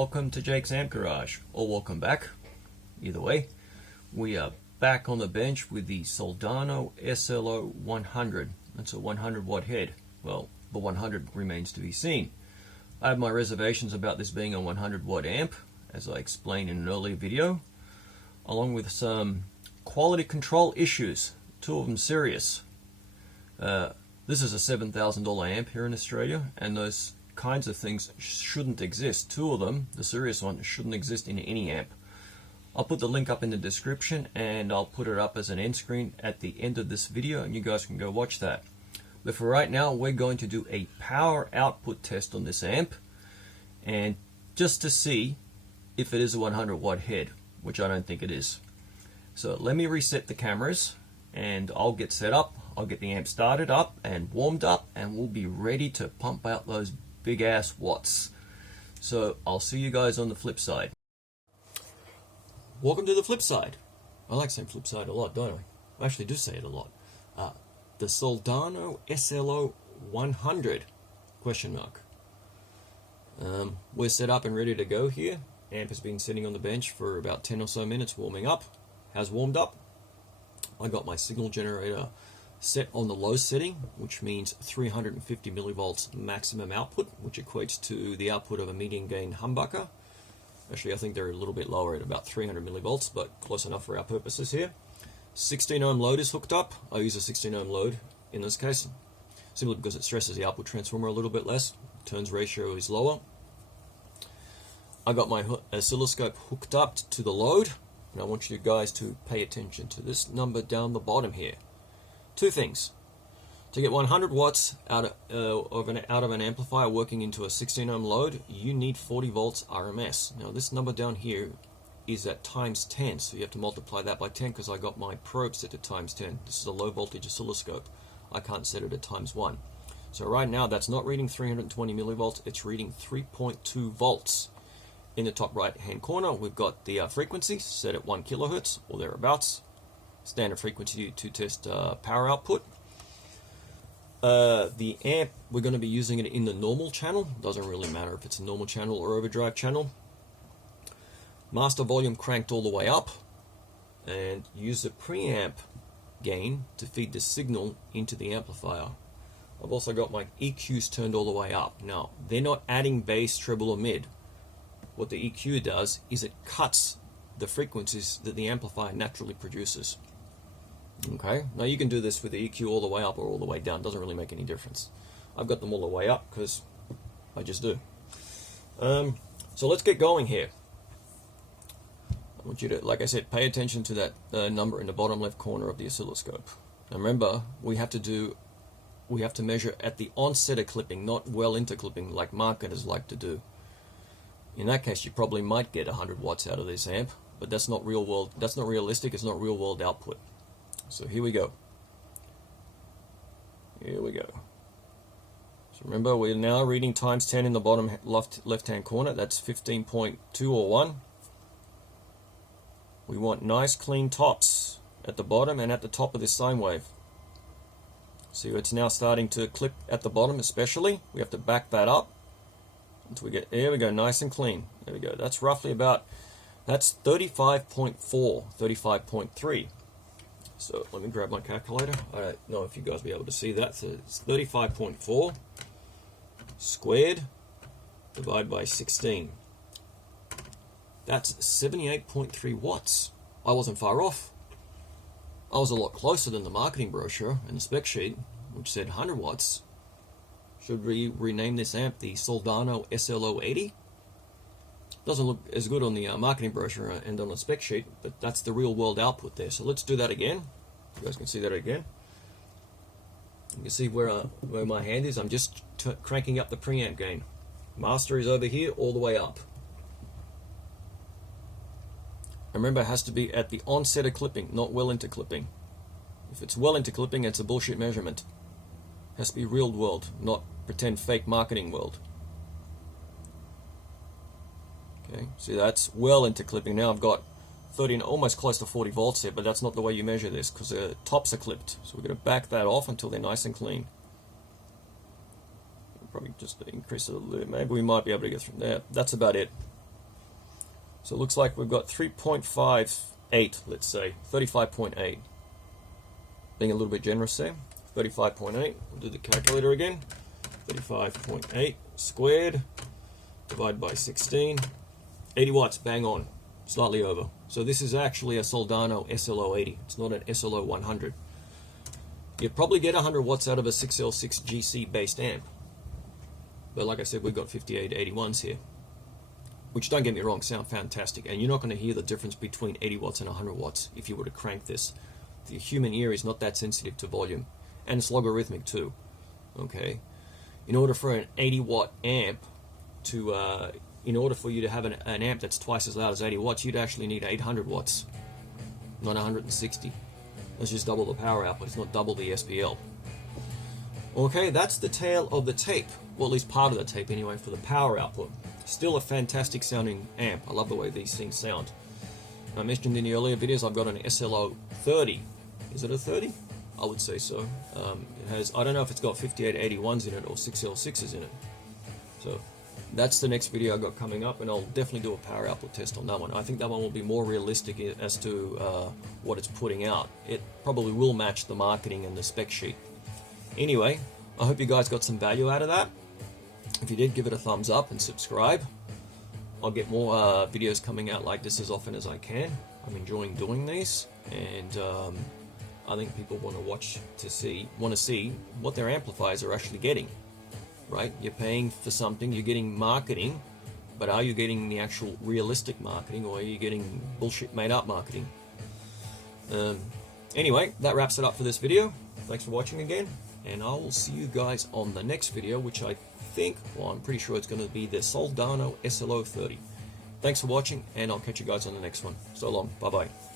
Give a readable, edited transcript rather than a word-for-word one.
welcome to Jake's Amp Garage, or welcome back. Either way, we are back on the bench with the Soldano SLO-100. That's a 100 watt head. Well, the 100 remains to be seen. I have my reservations about this being a 100 watt amp, as I explained in an earlier video, along with some quality control issues, two of them serious. This is a $7,000 amp here in Australia, and those kinds of things shouldn't exist. Two of them, the serious one, shouldn't exist in any amp. I'll put the link up in the description, and I'll put it up as an end screen at the end of this video, and you guys can go watch that. But for right now, we're going to do a power output test on this amp, and just to see if it is a 100 watt head, which I don't think it is. So let me reset the cameras, and I'll get set up. I'll get the amp started up and warmed up, and we'll be ready to pump out those big ass watts. So I'll see you guys on the flip side. Welcome to the flip side. I like saying flip side a lot, don't I? I actually do say it a lot. The Soldano SLO-100 ? We're set up and ready to go here. Amp has been sitting on the bench for about 10 or so minutes warming up. Has warmed up. I got my signal generator set on the low setting, which means 350 millivolts maximum output, which equates to the output of a medium gain humbucker. Actually, I think they're a little bit lower at about 300 millivolts, but close enough for our purposes here. 16 ohm load is hooked up. I use a 16 ohm load in this case, simply because it stresses the output transformer a little bit less. Turns ratio is lower. I got my oscilloscope hooked up to the load, and I want you guys to pay attention to this number down the bottom here. Two things. To get 100 watts out of an amplifier working into a 16 ohm load, you need 40 volts RMS. Now this number down here is at times 10, so you have to multiply that by 10 because I got my probe set to times 10. This is a low voltage oscilloscope. I can't set it at times 1. So right now that's not reading 320 millivolts, it's reading 3.2 volts. In the top right hand corner we've got the frequency set at 1 kilohertz or thereabouts. Standard frequency to test power output. The amp, we're going to be using it in the normal channel. Doesn't really matter if it's a normal channel or overdrive channel. Master volume cranked all the way up, and use the preamp gain to feed the signal into the amplifier. I've also got my EQs turned all the way up. Now, they're not adding bass, treble, or mid. What the EQ does is it cuts the frequencies that the amplifier naturally produces. Okay, now you can do this with the EQ all the way up or all the way down, doesn't really make any difference. I've got them all the way up because I just do. So let's get going here. I want you to, like I said, pay attention to that number in the bottom left corner of the oscilloscope. And remember, we have to measure at the onset of clipping, not well into clipping like marketers like to do. In that case, you probably might get 100 watts out of this amp, but that's not real world. That's not realistic. It's not real world output. So here we go. Here we go. So remember, we're now reading times 10 in the bottom left hand corner. That's 15.2 or 1. We want nice clean tops at the bottom and at the top of this sine wave. See, it's now starting to clip at the bottom especially. We have to back that up until we get, there we go, nice and clean. There we go. That's roughly about, that's 35.4, 35.3. So let me grab my calculator. I don't know if you guys will be able to see that. So it's 35.4 squared divided by 16. That's 78.3 watts. I wasn't far off. I was a lot closer than the marketing brochure and the spec sheet, which said 100 watts. Should we rename this amp the Soldano SLO-100? Doesn't look as good on the marketing brochure and on the spec sheet, but that's the real world output there. So let's do that again. You guys can see that again. You can see where my hand is. I'm just cranking up the preamp gain. Master is over here all the way up. Remember, it has to be at the onset of clipping, not well into clipping. If it's well into clipping, it's a bullshit measurement. It has to be real world, not pretend fake marketing world. Okay, see, that's well into clipping. Now I've got 30, almost close to 40 volts here, but that's not the way you measure this because the tops are clipped. So we're going to back that off until they're nice and clean. Probably just increase it a little bit. Maybe we might be able to get from there. That's about it. So it looks like we've got 3.58, let's say, 35.8. Being a little bit generous there. 35.8. We'll do the calculator again. 35.8 squared divided by 16. 80 watts, bang on. Slightly over. So this is actually a Soldano SLO-80. It's not an SLO-100. You'd probably get 100 watts out of a 6L6 GC based amp. But like I said, we've got 5881s here. Which, don't get me wrong, sound fantastic. And you're not going to hear the difference between 80 watts and 100 watts if you were to crank this. The human ear is not that sensitive to volume. And it's logarithmic too. Okay? In order for an 80 watt amp to, in order for you to have an amp that's twice as loud as 80 watts, you'd actually need 800 watts, not 160. That's just double the power output. It's not double the SPL. Okay, that's the tail of the tape. Well, at least part of the tape anyway, for the power output. Still a fantastic sounding amp. I love the way these things sound. I mentioned in the earlier videos I've got an SLO-30. Is it a 30? I would say so. It has, I don't know if it's got 5881s in it or 6L6s in it. So that's the next video I got coming up, and I'll definitely do a power output test on that one. I think that one will be more realistic as to what it's putting out. It probably will match the marketing and the spec sheet. Anyway, I hope you guys got some value out of that. If you did, give it a thumbs up and subscribe. I'll get more videos coming out like this as often as I can. I'm enjoying doing these, and I think people want to see what their amplifiers are actually getting. Right? You're paying for something, you're getting marketing, but are you getting the actual realistic marketing, or are you getting bullshit made up marketing? Anyway, that wraps it up for this video. Thanks for watching again, and I will see you guys on the next video, which I think, well, I'm pretty sure it's going to be the Soldano SLO-30. Thanks for watching, and I'll catch you guys on the next one. So long. Bye-bye.